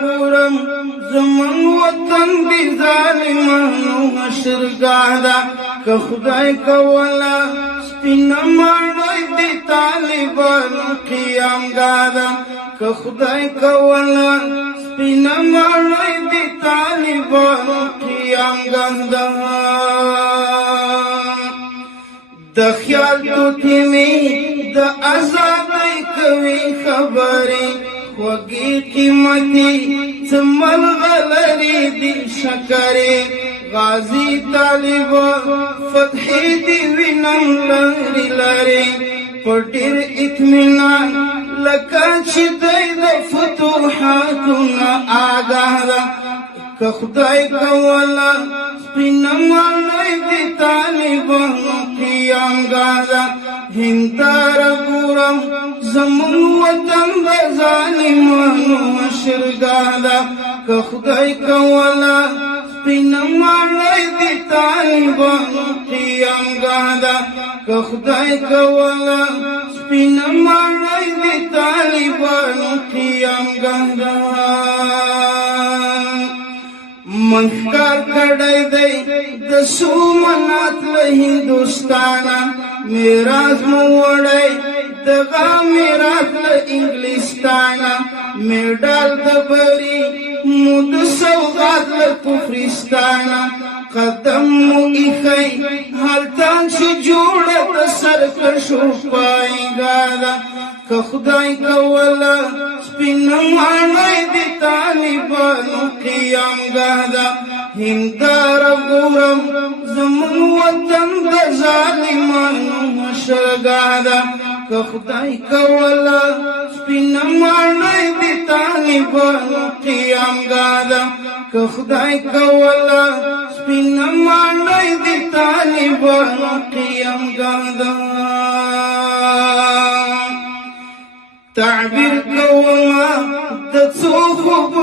ګورم زمون وطن دی ظالمانو مشرګاه ده که خدای کولا سپینه ماڼۍ د طالبانو قیامګاه ده که خدای کولا سپینه ماڼۍ د طالبانو قیامګاه ده د خیال توتی می د آزادۍ کوي خبرې خوږې قیمتي څه ملغلرې دي شکرې غازی طالب فتحې دي وینم لرې لرې په ډېر اطمینان لکه چې دی د فتوحاتو نه آګاه ده که خدای کولا سپینه ماڼۍ د طالبانو قیامګاه ده هنداره ګورم زمون وطن د ظالمانو مشرګاه ده که خدای کولا سپینه ماڼۍ د طالبانو قیامګاه ده که خدای کولا سپینه ماڼۍ د طالبانو قیامګاه ده منکار کړی دی د سومنات له هندوستانه میراث مو وړی دغه میراث له انګلستانه میډال د بري مو د سوغات له کفرستانه قدم مو ایښی هلته چې جوړه د سرکشو پایګاه ده که خدای کولا سپینه ماڼۍ د طالبانو قیامګاه ده هنداره ګورم زمون وطن د ظالمانو مشرګاه ده که خدای کولا سپینه ماڼۍ د طالبانو قیامګاه ده که خدای کولا سپینه ماڼۍ د طالبانو قیامګاه ده تعبیر کومه د څو خوبونو